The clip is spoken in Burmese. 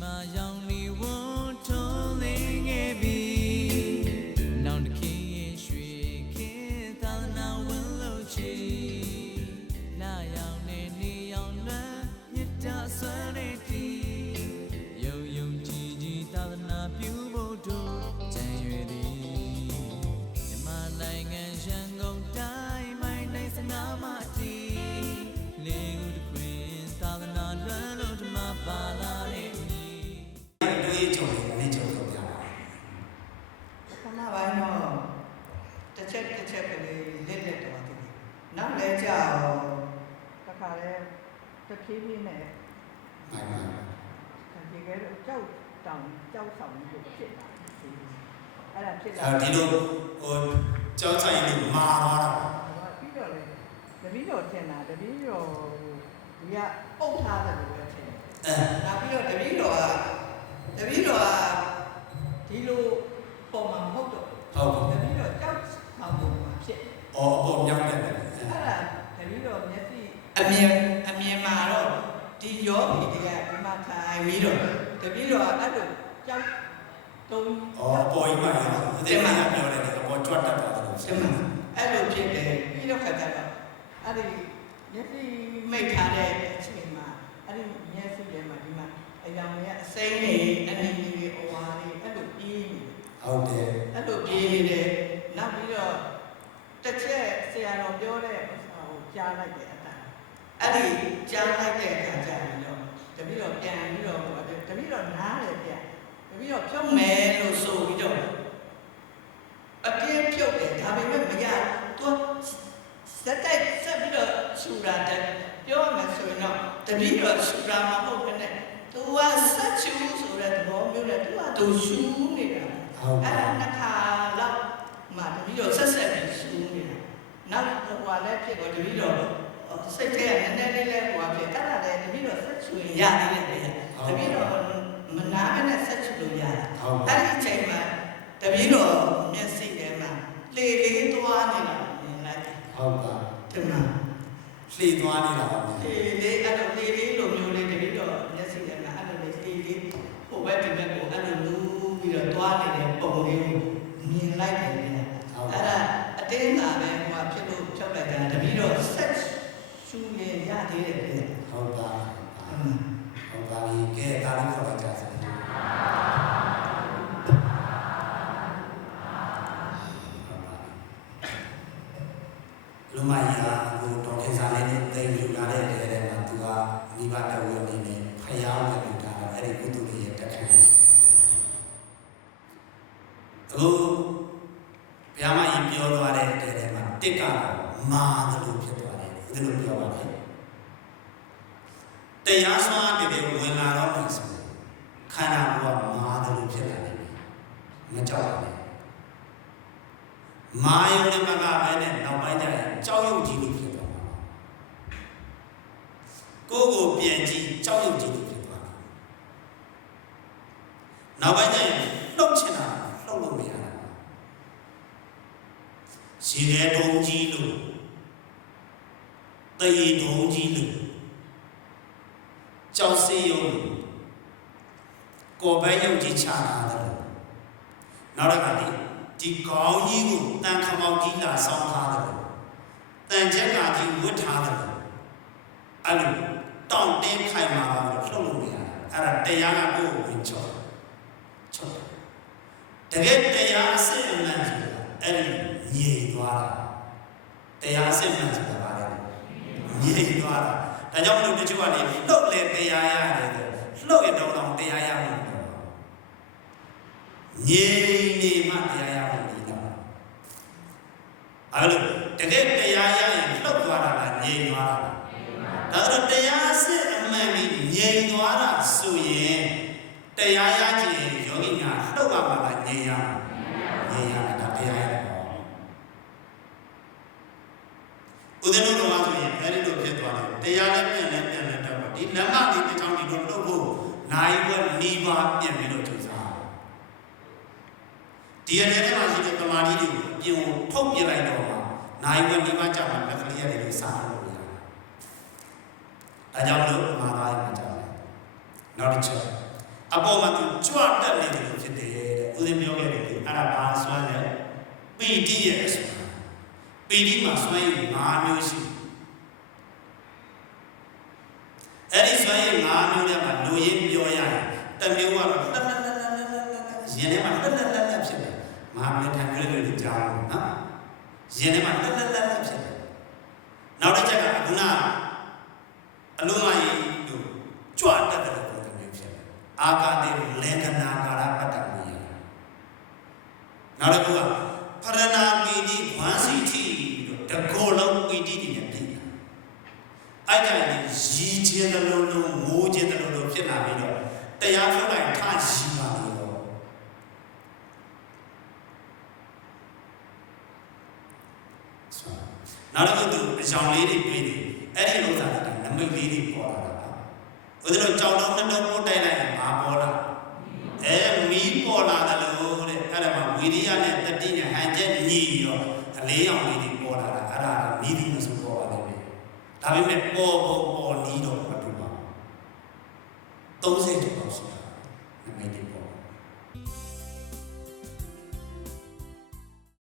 မာရောင်လီဝွန် တဖြည်းဖြည်းနဲ့မှန်ပါဒီကဲတော့ကြောက်တောင်ကြောက်ဆောင်လို့ဖြစ်လာတယ်အဲ့ဒါဖြစ်လာအဲဒီလိုဟိုကြောက်ဆိုင်လို့မာသွားတာပြီးတော့လေတပီးတော်ထင်တာတပီးတော်ဒီကအုပ်ထားတယ်လို့ပဲထင်တယ်အဲနောက်ပြီးတော့တပီးတော်ကတပီးတော်ကဒီလိုပုံမှန်မဟုတ်တော့ဟုတ်ပြီတပီးတော်ကြောက်ဆောင်ပုံမှန်ဖြစ်တယ်အော်အော်မြောက်တယ်အဲအဲ့ဒါတပီတော့မျက်စိအမြင်အမြင်မှာတော့ဒီယောဂီတွေကဒီမှာထိုင်ပြီးတော့တပီတော့အဲ့လိုကြောက် တုံးအော်ပေါ်ကြီးပါရောအသေးမှပြောတယ်အပေါ်ကြွတ်တတ်တာလို့စမအဲ့လိုဖြစ်တယ်ပြီးတော့ခါကြတော့အဲ့ဒီမျက်စိမိတ်ထားတဲ့အချိန်မှာအဲ့ဒီမျက်စိထဲမှာဒီမှာအယောင်ရဲ့အစိမ်းတွေအနေတွေအဝါတွေအဲ့လိုပြေးနေတယ်ဟုတ်တယ်အဲ့လိုပြေးနေတယ်နောက်ပြီးတော့တစ်ချက်ဆရာတော်ပြောတဲ့ဥစ္စာကိုကြားလိုက်တဲ့အတိုင်းအဲ့ဒီကြားလိုက်တဲ့အခါကျရင်တော့တပည့်တော်ပြန်ပြီးတော့တပည့်တော်နားတယ်ပြန်တပည့်တော်ဖြုတ်မယ်လို့ဆိုပြီးတော့အပြင်းဖြုတ်တယ်ဒါပေမဲ့မရသူစက်တိုက်ဆက် ပြီးတော့ဆူတာတဲ့ပြောရမယ်ဆိုရင်တော့တပည့်တော်ဆူတာမဟုတ်ဘဲနဲ့သူကဆက်ချူဆိုတဲ့သဘောမျိုးနဲ့သူကသူရှူနေတာဟုတ်ပါအဲ့ဒါနှစ်ခါလောက်မှတပီတော့ဆက်ဆက်ပြီးရှူနေတာနောက်ဟိုကလည်းဖြစ်တော့တပီတော့စိတ်ထဲကနည်းနည်းလေးလေးဟိုကဖြစ်အဲ့ဒါလည်းတပီတော့ဆက်ချူရင်ရသေးတယ်တပီတော့မနာမနဲ့ဆက်ချူလို့ရတယ်ဟုတ်ပါအဲ့ဒီအချိန်မှာတပီတော့မျက်စိထဲမှာလေလေးသွားနေတာမြင်လိုက်တယ် ဟုတ်ပါ ဒီမှာ လှေ သွားနေတာပါလေလေးအဲ့လိုလေလေးလိုမျိုးလေးတပီတော့မျက်စိထဲမှာအဲ့လိုလေးလေလေးဟိုဘက်ဒီဘက်ကိုအဲ့လိုလူးပြီးတော့သွားနေတဲ့ပုံလေးကိုမြင်လိုက်တယ်ဗျာဟုတ်အဲ့ဒါအတင်းသာပဲဟိုကဖြစ်လို့ဖြုတ်လိုက်တာတပီတော့ဆက်ရှူရင်ရသေးတယ်ဗျာဟုတ်ပါဟုတ်ပါပြီကဲဒါလေးခေါ်လိုက်ကြစမ်းလူမကြီးကဟိုတော်ခေစားလေးနဲ့တိမ်လူလာတဲ့တဲထဲမှာသူကမိဘတော်ဝင်နေနေ ဖျားဝင်နေတာတော့အဲ့ဒီကုသလေးရဲ့တက်ခံအခုဘုရားမကြီးပြောသွားတဲ့တဲထဲမှာတစ်ကတော့မာတယ်လို့ဖြစ်သွားတယ်ဒီလိုပြောပါတယ်တရားစွမ်းတကယ်ဝင်လာတော့မယ်ဆိုခန္ဓာကိုယ်ကမာတယ်လို့ဖြစ်လာတယ်မကြောက်ဘူးမာယုံနဲ့မကပဲနဲ့နောက်ပိုင်းကျရင်ကြောက်ရွံ့ကြီးလို့ဖြစ်သွားမှာ ကိုယ့်ကိုပြန်ကြည့်ကြောက်ရွံ့ကြီးလို့ဖြစ်သွားမှာနောက်ပိုင်းကျရင်လှုပ်ချင်တာလှုပ်လို့မရဘူးစီရဲတုံးကြီးလို့တရေတုံးကြီးလို့ကြောက်စေးရုံလို့ကိုယ်ပဲယုံကြည်ချတာတယ်လို့နောက်တစ်ခါဒီဒီကောင်းကြီးကိုတန်ခမောက်ကြီးလာဆောင်းထားတယ်လို့တန်ချက်ကကြီးဝတ်ထားတယ်လို့ အဲ့လိုတောင့်တင်းခိုင်မာပါလို့လှုပ်လို့မရဘူးအဲ့ဒါတရားကကိုယ့်ကိုဝင်ချောချောတကယ်တရားအစစ်အမှန်ဆိုတာအဲ့ဒီညင်သွားတာတရားအစစ်အမှန်ဆိုတာဘာလဲညင်သွားတာဒါကြောင့်မလို့တချို့ကလေလှုပ်လေတရားရတယ်ဆိုလှုပ်ရတော့တော့တရားရမှာမဟုတ်ဘူးငြိမ်နေမှတရားရမှာဒီတော့အဲ့လိုတကယ်တရားရရင်လှုပ်သွားတာလားငြိမ်သွားတာလား ဒါဆိုတော့တရားစစ်အမှန်ကြီးငြိမ်သွားတာဆိုရင်တရားရခြင်းယောဂီများလှုပ်ပါမှာလားငြိမ်ရမှာငြိမ်ရမှာဒါတရားရမှာဦးဇင်းတို့တော်ကဆိုရင်အဲ့ဒီလိုဖြစ်သွားတယ်တရားလည်းပြန်လည်းပြန်လည်းတော့ဒီလက်မလေးတစ်ချောင်းဒီလိုလှုပ်ဖို့နိုင်ဘက်နီးပါးပြင်ပြီးတော့ကြိုးစားဒီအထဲမှာရှိတဲ့တမာတိတွေကိုအပြင်ကိုထုတ်ပြလိုက်တော့မှနိုင်ဘက်နီးပါးကြမှာလက်ကလေးရတယ်လို့စားလို့ရတယ် ဒါကြောင့်မလို့မှားသားရမှာကြောက်တယ်နောက်တစ်ချက်အပေါ်မှာသူကြွတက်နေတယ်လို့ဖြစ်တယ်တဲ့ဦးဇင်းပြောခဲ့တယ်လေအဲ့ဒါဘာစွမ်းလဲပီတိရဲ့စွမ်းပီတိမှာစွမ်းရည်၅မျိုးရှိအဲ့ဒီစွမ်းရည်၅မျိုးထဲမှာလူရင်းပြောရရင်တစ်မျိုးကတော့လက်လက်လက်လက်လက်လက်ရင်ထဲမှာလက်လက်လက်လက်ဖြစ်တယ်မဟာမြတ်ထံကလေးတွေကြားလို့နော်ရင်ထဲမှာလက်လက်လက်လက်ဖြစ်တယ်နောက်တစ်ချက်ကခုန အလုံးမကြီးတို့ကြွတက်တယ်လို့ပြောတယ်မျိုးဖြစ်တယ်အာကာတိလေကနာကာရပတ္တမီယနောက်တစ်ခုကပရဏာပီတိဝမ်းစီတိတို့တကောလုံးပီတိတွေနဲ့ပြည်တယ်အဲ့ဒါကြီးရည်ချင်းသလုံးလုံးမိုးချင်းသလုံးလုံးဖြစ်လာပြီးတော့တရားထုတ်လိုက်ထရှိပါလေတော့နောက်တစ်ခုသူအကြောင်းလေးတွေပြီးတယ်အဲ့ဒီဥစ္စာတွေနမိတ်လေးတွေပေါ်လာတာပါ ဦးဇင်းတို့ကြောင်တော့နှစ်တော့ပို့တိုက်လိုက်ရင်ဘာပေါ်လာအဲမီးပေါ်လာတယ်လို့တဲ့အဲ့ဒါမှဝီရိယနဲ့တတိနဲ့ဟန်ချက်ညီရောအလေးအောင်လေးတွေပေါ်လာတာအဲ့ဒါကနီးဒီမဆိုပေါ်ပါလိမ့်မယ်ဒါပေမဲ့ပေါ်ပေါ်ပေါ်နီးတော့မတူပါဘူး30ကျော်လောက်ရှိတာနမိတ်တွေပေါ်